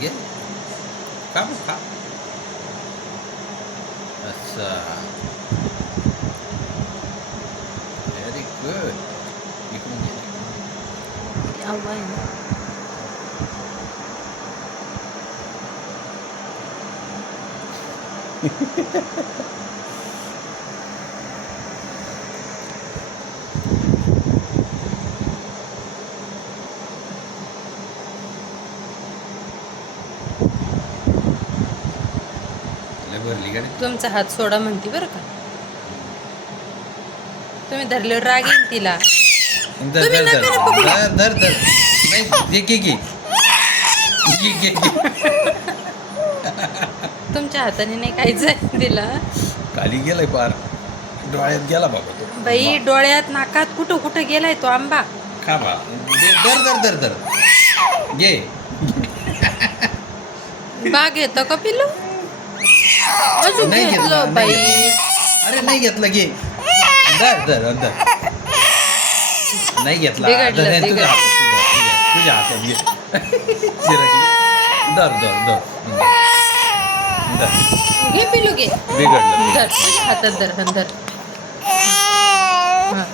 घे खा मग खा. अच्छा व्हेरी गुड. इकडून घे. आव्वा आहे ना. लय भरली गाडी. तुमचा हात सोडा म्हणते बरं का. तुम्ही धरल्यावर राग येईल तिला. धर तुम्ही धर नका धर ना पकडू. धर धर धर. नाही घे घे घे घे घे घे. तुमच्या हाताने नाही खायचं तिला. खाली गेलाय पार डोळ्यात गेला बाबा तो. बाई डोळ्यात नाकात कुठं कुठं गेलाय तो आंबा. खा बा. धर धर धर धर घे. बाग येतो का पिल्लू. अजून नाही घेतला, घेतलं नाही बाई. अरे नाही घेतलं घे. धर धर धर. नाही घेतला. बिघडलं, धर, बिघडलं. तुझ्या हातात घे. चिरकली. धर धर धर धर. घे पिल्लू घे. बिघडलं. धर हातात धर धर. हा.